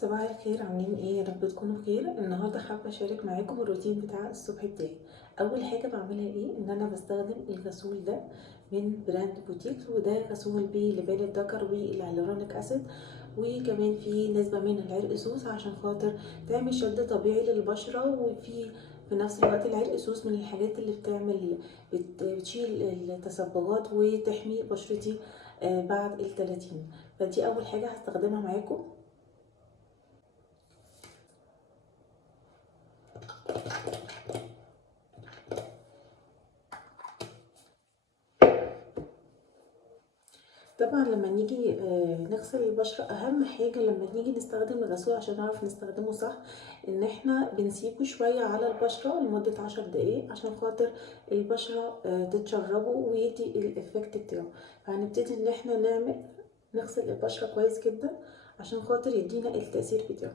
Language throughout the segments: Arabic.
صباح الخير، عاملين ايه؟ يا رب تكونوا بخير. النهارده حابه اشارك معاكم الروتين بتاع الصبح بتاعي. اول حاجه بعملها ايه؟ ان انا بستخدم الغسول ده من براند بوتيك، وده غسول بلبان الذكر والهيالورونيك اسيد، وكمان في نسبه من العرق سوس عشان خاطر تعمل شد طبيعي للبشره. في نفس الوقت العرق سوس من الحاجات اللي بتشيل التصبغات وتحمي بشرتي بعد ال30. فدي اول حاجه هستخدمها معاكم. طبعا لما نيجي نغسل البشرة، اهم حاجة لما نيجي نستخدم الغسول عشان نعرف نستخدمه صح ان احنا بنسيبه شوية على البشرة لمدة 10 دقايق عشان خاطر البشرة تتشربه ويدي الافكت بتاعه. فهنبتدي ان احنا نغسل البشرة كويس جدا عشان خاطر يدينا التأثير بتاعه.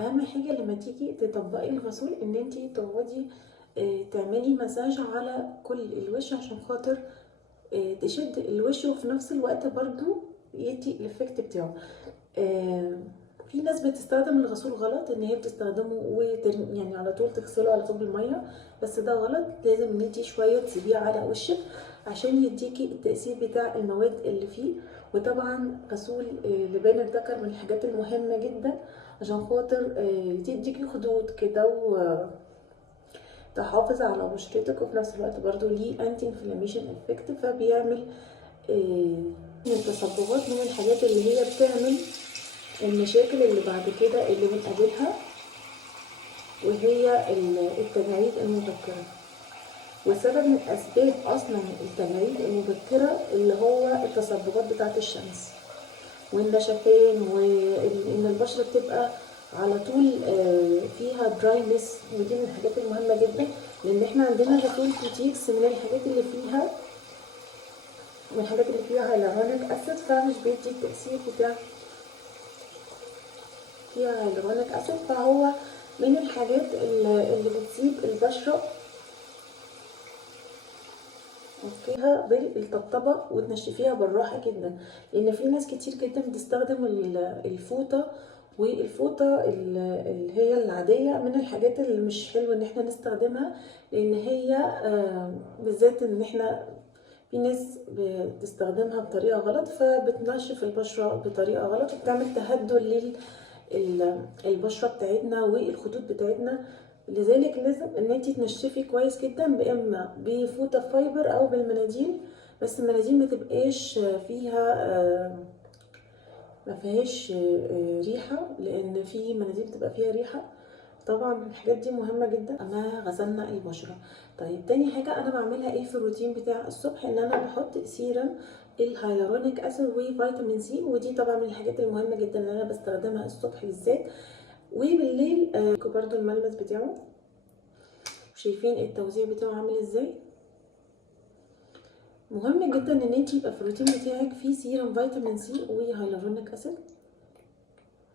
اهم حاجة لما تيجي تطبقي الغسول ان انتي تقعدي تعملي مساج على كل الوش عشان خاطر تشد الوش، وفي نفس الوقت برضو يدي الافكت بتاعه. في ناس بتستخدم الغسول غلط، ان هي بتستخدمه يعني على طول تغسله على طول بالميه، بس ده غلط. لازم ان انتي شويه تسيبيه على وشك عشان يديكي التأثير بتاع المواد اللي فيه. وطبعا غسول لبان الذكر من الحاجات المهمه جدا عشان خاطر تديكي خدود كده تحافظ على بشرتك، وفي نفس الوقت برضو ليه انتي انفلاميشن افكت، فبيعمل التصبغات من الحاجات اللي هي بتعمل المشاكل اللي بعد كده اللي بنقابلها، وهي التجاعيد المبكرة. وسبب من اسباب اصلا التجاعيد المبكرة اللي هو التصبغات بتاعة الشمس والنشفان، وان البشرة بتبقى على طول فيها دراينس. ودي من الحاجات المهمة جدا، لان احنا عندنا غسول بوتيكس من الحاجات اللي فيها هيالورونيك اسيد، فمش بيدي التأثير بتاع فيها هيالورونيك اسيد، فهو من الحاجات اللي بتسيب البشرة فيها بالطبطبة وتنشفيها بالراحة جدا. لان في ناس كتير جدا بتستخدم الفوطة، والفوطة اللي هي العادية من الحاجات اللي مش حلوة ان احنا نستخدمها، لان هي بالذات ان احنا في ناس بتستخدمها بطريقة غلط فبتنشف البشرة بطريقة غلط، وبتعمل تهدل للبشرة بتاعتنا والخدود بتاعتنا. لذلك لازم ان انتي تنشفي كويس جدا، اما بفوطة فايبر او بالمناديل، بس المناديل ما تبقاش ما فيهاش ريحة، لان في مناديل بتبقى فيها ريحة. طبعا الحاجات دي مهمه جدا. انا غسلنا البشره. طيب تاني حاجه انا بعملها ايه في الروتين بتاع الصبح؟ ان انا بحط سيرم الهيالورونيك اسيد وفيتامين سي، ودي طبعا من الحاجات المهمه جدا اللي انا بستخدمها الصبح بالذات. وبالليل برضو الملمس بتاعه، شايفين التوزيع بتاعه عامل ازاي. مهم جدا ان انت يبقى في الروتين بتاعك في سيرم فيتامين سي وهيالورونيك اسيد.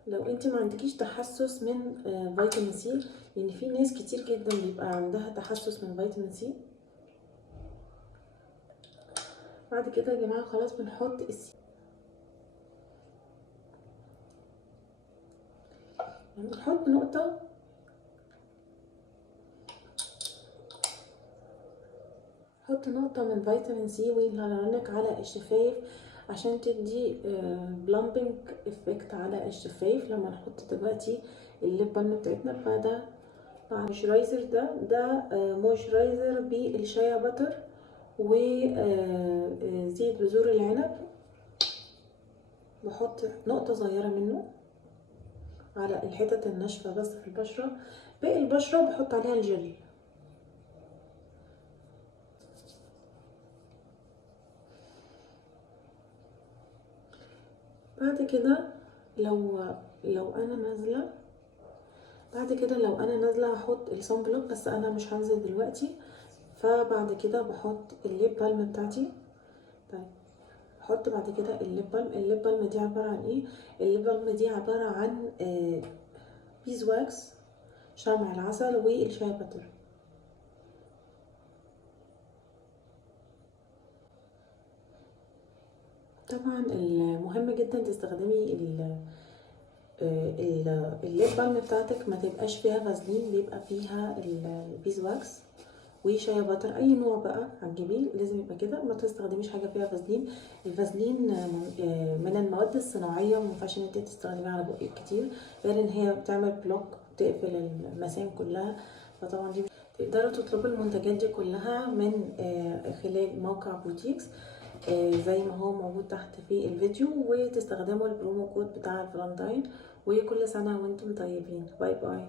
لو انت ما عندكيش تحسس من فيتامين سي، لان في ناس كتير جدا بيبقى عندها تحسس من فيتامين سي. بعد كده يا جماعه خلاص بنحط بنحط نقطه من فيتامين سي والهيالورونيك على الشفايف عشان تدي بلامبنج افكت على الشفايف. لما نحط دلوقتي الليب بالم بتاعتنا، فده مويسترايزر، ده مويسترايزر بالشيا باتر وزيت بذور العنب. بحط نقطة صغيرة منه على الحتت الناشفة بس في البشرة، باقي البشرة بحط عليها الجل. بعد كده لو انا نازلة هحط الصن بلوك، بس انا مش هنزل دلوقتي. فبعد كده بحط الليب بالم بتاعتي. طيب بحط بعد كده الليب بالم دي عبارة عن ايه؟ الليب بالم دي عبارة عن بيز واكس، شمع العسل والشاي باتر. طبعا المهم جدا تستخدمي الليب بالم بتاعتك ما تبقاش فيها فازلين، بيبقى فيها البيز واكس وشاي باتر، اي نوع بقى هتجيبيه لازم يبقى كده. ما تستخدميش حاجه فيها فازلين. الفازلين من المواد الصناعيه، وما ينفعش ان انت تستخدميه على بقك كتير، غير ان هي بتعمل بلوك، بتقفل المسام كلها. فطبعا دي تقدروا تطلبوا المنتجات دي كلها من خلال موقع بوتيكس زي ما هو موجود تحت في الفيديو، وتستخدموا البرومو كود بتاع الفالنتاين. وكل سنه وانتم طيبين. باي باي.